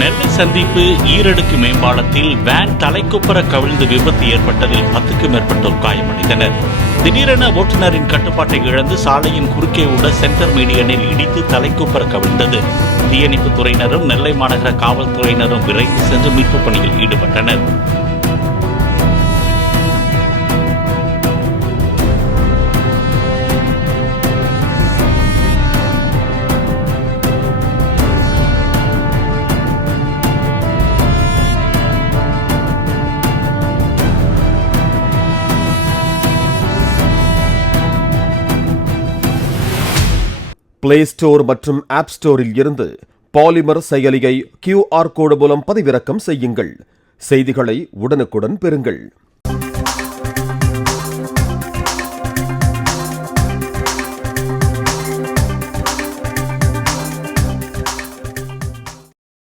நெல்லை சந்திப்பு ஈரடுக்கு மேம்பாலத்தில் வேன் தலைக்குப்புற கவிழ்ந்து விபத்து ஏற்பட்டதில் 10க்கும் மேற்பட்டோர் காயமடைந்தனர். திடீரென ஓட்டுநரின் கட்டுப்பாட்டை இழந்து சாலையின் குறுக்கே உள்ள சென்டர் மீடியனில் இடித்து தலைக்குப்புற கவிழ்ந்தது. தீயணைப்பு துறையினரும் நெல்லை மாநகர காவல்துறையினரும் விரைந்து சென்று மீட்புப் பணியில் ஈடுபட்டனர். பிளே ஸ்டோர் மற்றும் ஆப் ஸ்டோரில் இருந்து பாலிமர் செயலியை QR கோடு மூலம் பதிவிறக்கம் செய்யுங்கள். செய்திகளை உடனுக்குடன் பெறுங்கள்.